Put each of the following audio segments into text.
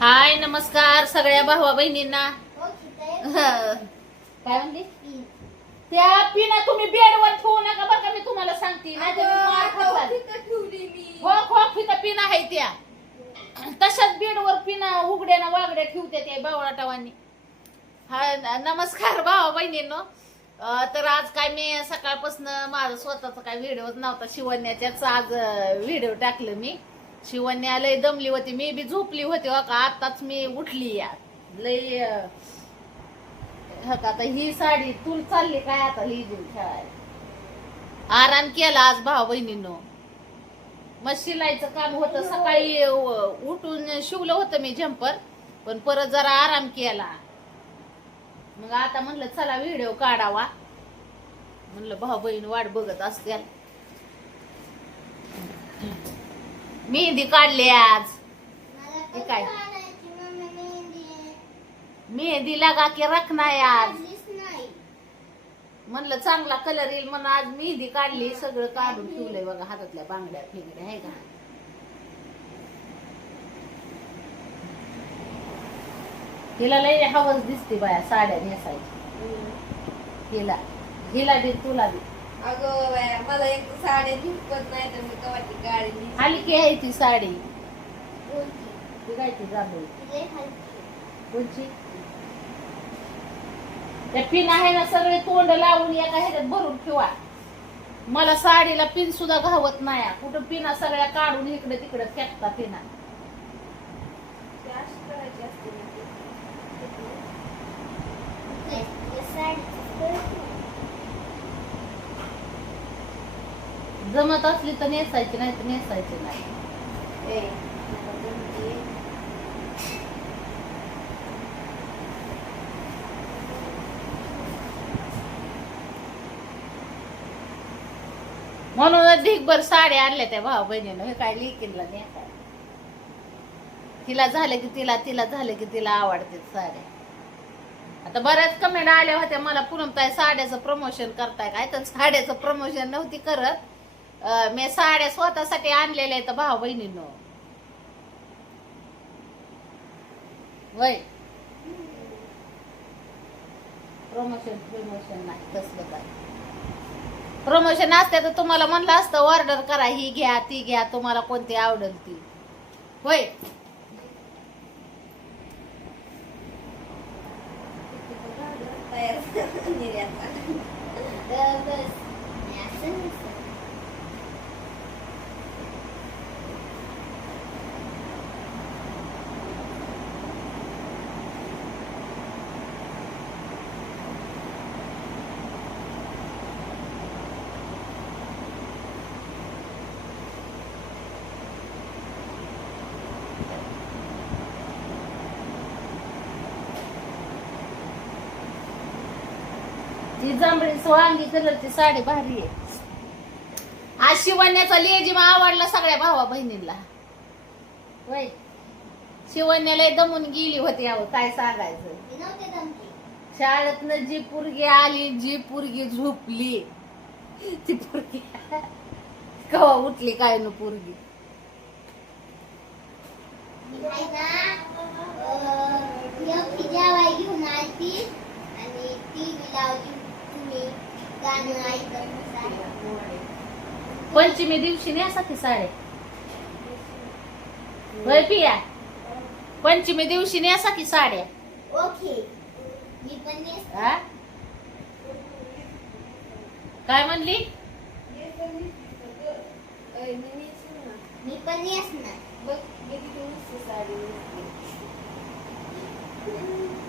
हाय नमस्कार सगळ्या भावा बहिणींना. काय म्हणली त्या पिना तुम्ही बेडवर ठेवू नका बरं का, मी तुम्हाला सांगते नाही तर मार खाताल. हो हो तिथं पिना आहे त्या तशाच बेडवर पिना उघड्या ना वागड्या ठेवते ते बावळाटावांनी. हा नमस्कार भावा बहिणींनो. तर आज काय मी सकाळपासून माझा स्वतःचा काय व्हिडिओच नव्हता. शिवण्याच्याच आज व्हिडिओ टाकलं मी. शिवण्या लय दमली होती, मी बी झोपली होती हो का. आताच मी उठली या लय आता ही साडी तू चालली काय आता लिहिजून खेळायला. आराम केला आज भाऊ बहिणींनो. मग शिलाईचं काम होतं सकाळी उठून शिवलं होतं मी झंपर, पण परत जरा आराम केला. मग आता म्हणलं चला व्हिडिओ काढावा. म्हणलं भाऊ बहीण वाट बघत असत्या. मेहंदी काढली आज. हे काय मेहंदी लगा की रखना आज. म्हणलं चांगला कलर येईल म्हणून आज मेहंदी काढली. सगळं काढून ठेवलंय बघा, हातातल्या बांगड्या फिंगड्या आहे का. तिला लय हवस दिसते बाया साड्या नेसायची. हिला हिला दे तुला दे. अगं बाया मला एक साडी झुकत नाही तर मी कवाची गाडी हलकी आहे ती साडी. ती काय ती जांभळी कोणची त्या पिन आहे ना सगळे तोंड लावून एका ह्याच्यात भरून ठेवा. मला साडीला पिन सुद्धा घावत नाही. कुठं पिना सगळ्या काढून इकडे तिकडे फेकता पिना. जमत असली तर नेसायची नाही तर नेसायची नाही. म्हणून ढीगभर साड्या आणल्या त्या भाऊ बहिणीनं. हे काय लिकीनला नेसाय. तिला झालं की तिला तिला झालं की तिला आवडते साड्या. आता बऱ्याच कमेंट आल्या होत्या मला, पूनमताई साड्याचं प्रमोशन करताय काय. तर साड्याचं प्रमोशन नव्हती करत मी. साड्या स्वतःसाठी आणलेल्या आहेत भाऊ बहिणींनो. वय प्रमोशन नाही तसलं काय. प्रमोशन असते तर तुम्हाला म्हणलं असतं ऑर्डर करा, ही घ्या ती घ्या, तुम्हाला कोणती आवडेल ती. होय ती जांभळी वांगी कलरची साडी भारी आहे. आज शिवण्याचा लेजिमा आवडला सगळ्या भावा बहिणींना. वय शिवण्याला दमून गेली होती अहो, काय सांगायचं. शाळेतनं जी पोरगी आली, जी पोरगी झोपली, ती पोरगी कवा उठली काय न पोरगी. घेऊन आली आणि टीव्ही लावली. पंचमी दिवशी नेसाकी साड्या. होय पिया पंचमी दिवशी नेसाकी साड्या. ओके मी पण हा? काय म्हणली. मी पण नेसणार.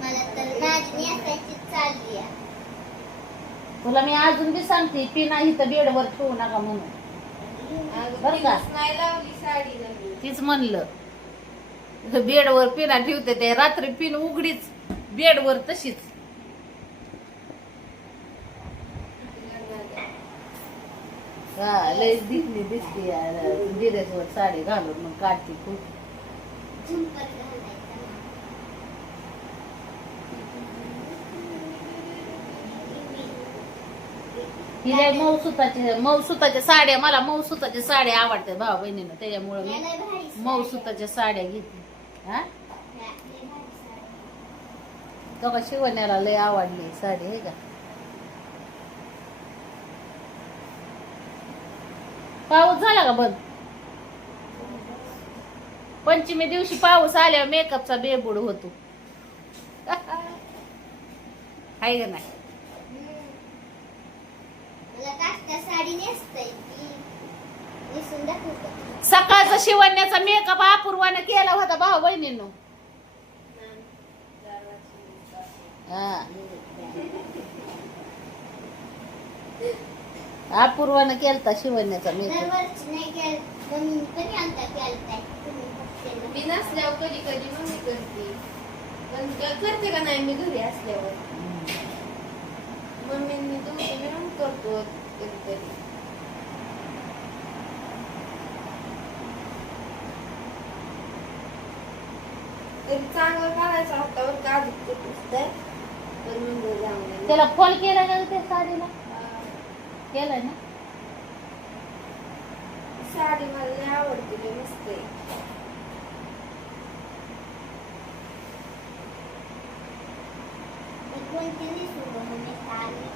मला तर गाडी नेसायची चालली आहे. तुला मी अजून बी सांगते पिना इथं बेडवर ठेवू नका म्हणून. बरं का नाही लावली साडी नवीन. तीच म्हणलं बेडवर पिना ठेवते ते. रात्री पिन उघडीच बेडवर तशीच. हा लय दिसली दिसती दिरेसवर साडी घालून मग काढते खूप. झुंपर घालायचा. हिला मऊसुताच्या साड्या, मला मऊसुताच्या साड्या आवडतात भाऊ बहिणीनं. त्याच्यामुळे मी मऊसुताच्या साड्या घेते. हा तेव्हा शिवण्याला लय आवडली साडी आहे का. पाऊस झाला का बंद. पंचमी दिवशी पाऊस आल्यावर मेकअपचा बेबूड होतो. हाय का नाही. मला काष्टा साडी नेसता येते. नेसून दाखवू का? सकाळचा शिवण्याचा मेकअप अपूर्वाने केला होता भाऊ बहिणींनो. अपूर्वाने केलता शिवण्याचा मेकअप. दरवर्षी नाही केलं. मम्मी कधी आणता केलताय? तुम्ही फक्त मी नसल्यावर कधी कधी मम्मी करते, पण करते का नाही मी घरी असल्यावर. मम्मी मी दोघी मिळून करतो कधीतरी. तरी चांगलं काढायचं हातावर काजू पुसतंय, पण म्हणजे जाऊन दे. त्याला फॉल केला का त्या साडीला. केलाय ना. साडी मला लय आवडते, लय मस्त आहे. कोणती नेसू गं मम्मी साडी?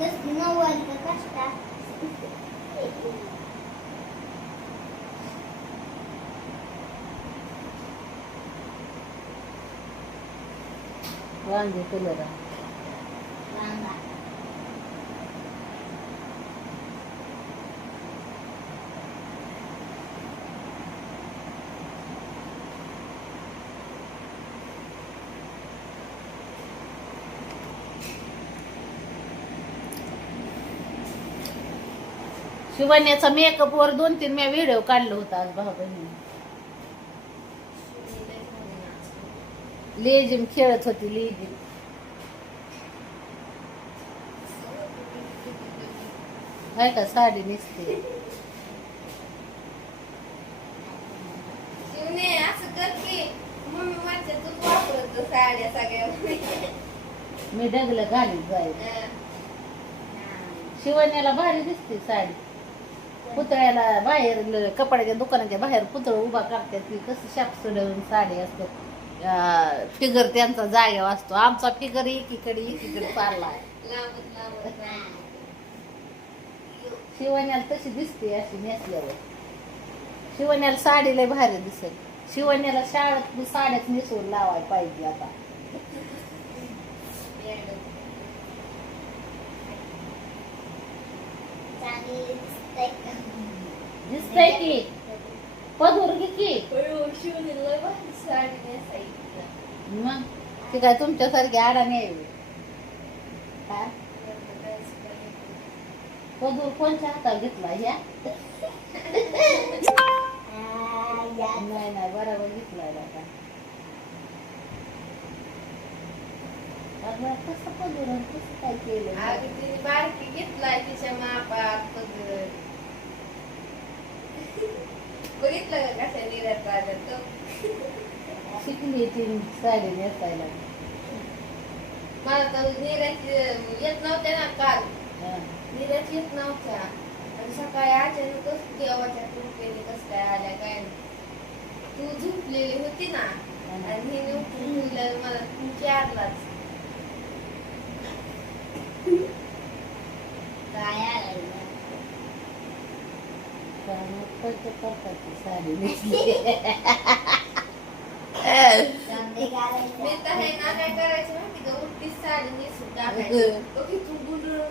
कसली नऊवारी का काष्टा? वांगे कलर रांगा. शिवण्याचा मेकअप वर 2-3 मी व्हिडिओ काढला होता आज भाऊ बहिणी. लेझिम खेळत होती लेझिम. हाय का साडी नेसते. शिवने असं कर की मम्मी माझ्या तूच वापरत साड्या सगळ्या. मी डगलं घालीत जाईल. शिवण्याला भारी दिसते साडी. पुतळ्याला बाहेर कपड्याच्या दुकानाच्या बाहेर पुतळ उभा करतात ती कसं शाप सोडवून साडी असतात. फिगर त्यांचा जागेवर असतो. आमचा फिगर एकीकडे चाललाय. लांबत लांबत शिवण्याला तशी दिसते अशी नेसल्यावर. शिवण्याला साडी लय भारी दिसेल. शिवण्याला शाळेत साड्याच नेसवून लावायला पाहिजे आता. चांगली दिसतंय का? दिसतंय की पदूर घे की. शिवनेला भारी साडी नेसायची. मग ते काय तुमच्यासारखी अडाणी आहे का. पदूर कोणच्या हातात घेतला ह्या. नाही बरोबर घेतलाय का. कसं पदूर कसं काय केलं. अगं तिने बारकी घेतलाय तिच्या मापात पदर. बघितलं का कशा निरात लागत तो. शिकली ती साडी नेसायला. मला तर निराची येत नव्हत्या ना काल. हा. निराची येत नव्हत्या आणि सकाळी अचानकच देवाच्या कृपेने कसं काय आल्या काय नाही. तू झोपलेली होती ना आणि हिने उठून ठेवलं मला 4लाच. काय आलंय ना? करतात ती साडी नेसली. चांगली घालायला. मी तर हे ना काय करायचं माहिती का, उलटीच साडी नेसून टाकायची. बघ इथून गुंडळून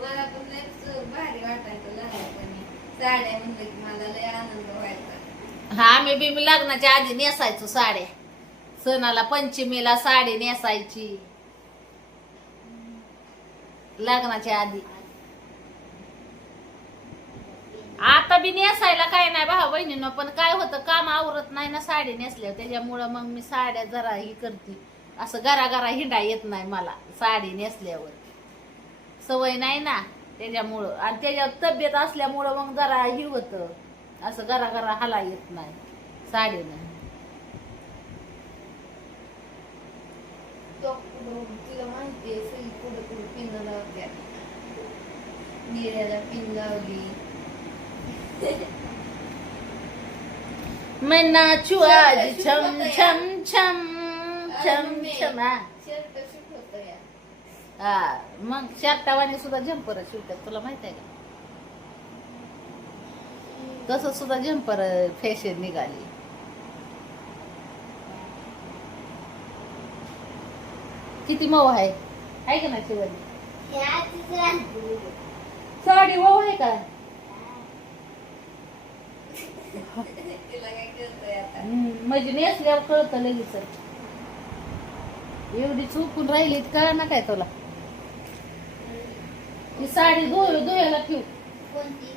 मला पण लयच भारी वाटायचं लहानपणी. साड्या म्हणलं की मला लय आनंद व्हायचा. हा आम्ही बी लग्नाच्या आधी नेसायचो साड्या. सणाला पंचमीला साडी नेसायची लग्नाच्या आधी. आता बी नेसायला काय नाही भाऊ बहिणीनं, पण काय होतं काम आवरत नाही ना साडी नेसल्यावर. त्याच्यामुळं मग मी साड्या जरा ही करते. असं घरा हिंडा येत नाही मला साडी नेसल्यावर. सवय नाही ना त्याच्यामुळं. आणि त्याच्यावर तब्येत असल्यामुळं मग जरा ही होतं. असं घरा हाला येत नाही साडीनं. तुला माहितीये सगळी पुढे पिन लावत्या. निऱ्याला पिन लावली. मैं नाचू आज छम छम छम छम छम हा. शर्ट शिकवतो या. हा मग शर्टावाने सुद्धा झंपर शिवतात तुला माहित आहे का? तसं सुद्धा झंपर फॅशन निघाली. किती मऊ आहे का ना शिवानी? हे आजच राहते. साडी मऊ आहे का? तिला काय कळतंय आता. म्हणजे नेसल्यावर कळतं लगेच. एवढी चुकून राहिलीत का ना काय तुला? ही साडी धुयाला ठेव. कोणती?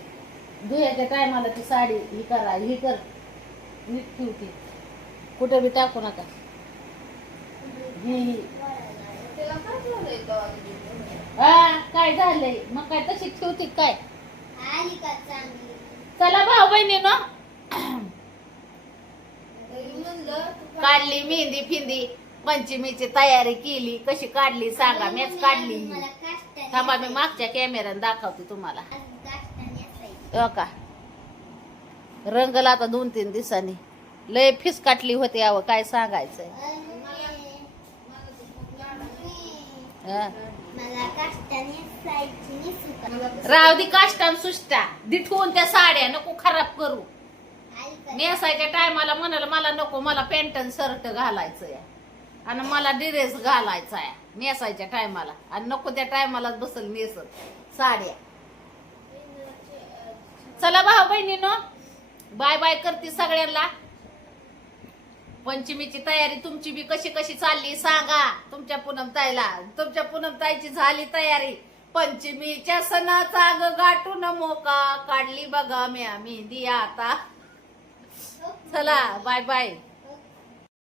धुयाच्या टायमाला ती साडी ही करा ही कर नीट ठेव ती. कुठे बी टाकू नका. ही तिला काय झालंय तेव्हा? हा काय झालंय मग काय तशी ठेवती काय? आली का चांगली? चला भाऊ बहिणीनो म्हणलं तू काढली मेहंदी फिंदी पंचमीची तयारी केली. कशी काढली सांगा? मीच काढली. मला काष्टाने थांबा मी मागच्या कॅमेऱ्याने दाखवते तुम्हाला. काष्टाने असायची. हो का रंगला आता 2-3 दिवसांनी. लय फिस काटली होती अव काय सांगायचंय. हा. मला काष्टाने असायची निसू का? राव दी काष्टान सुष्टा दिठवून त्या साड्या नको खराब करू. आली का? नेसायच्या टायमाला म्हणाल मला नको मला पॅन्ट आणि शर्ट घालायचंय आणि मला ड्रेस घालायचा आहे नेसायच्या टायमाला आणि नको त्या टायमालाच बसल नेसत साड्या. चला भाऊ बहिणीनो बाय बाय करते सगळ्यांना. पंचमीची तयारी तुमची बी कशी कशी चालली सांगा तुमच्या पूनम ताईला. तुमच्या पूनम ताईची झाली तयारी. पंचमीच्या सणाचा ग गाठून मोका काढली बघा म्या मेहंदी आता. चला बाय बाय.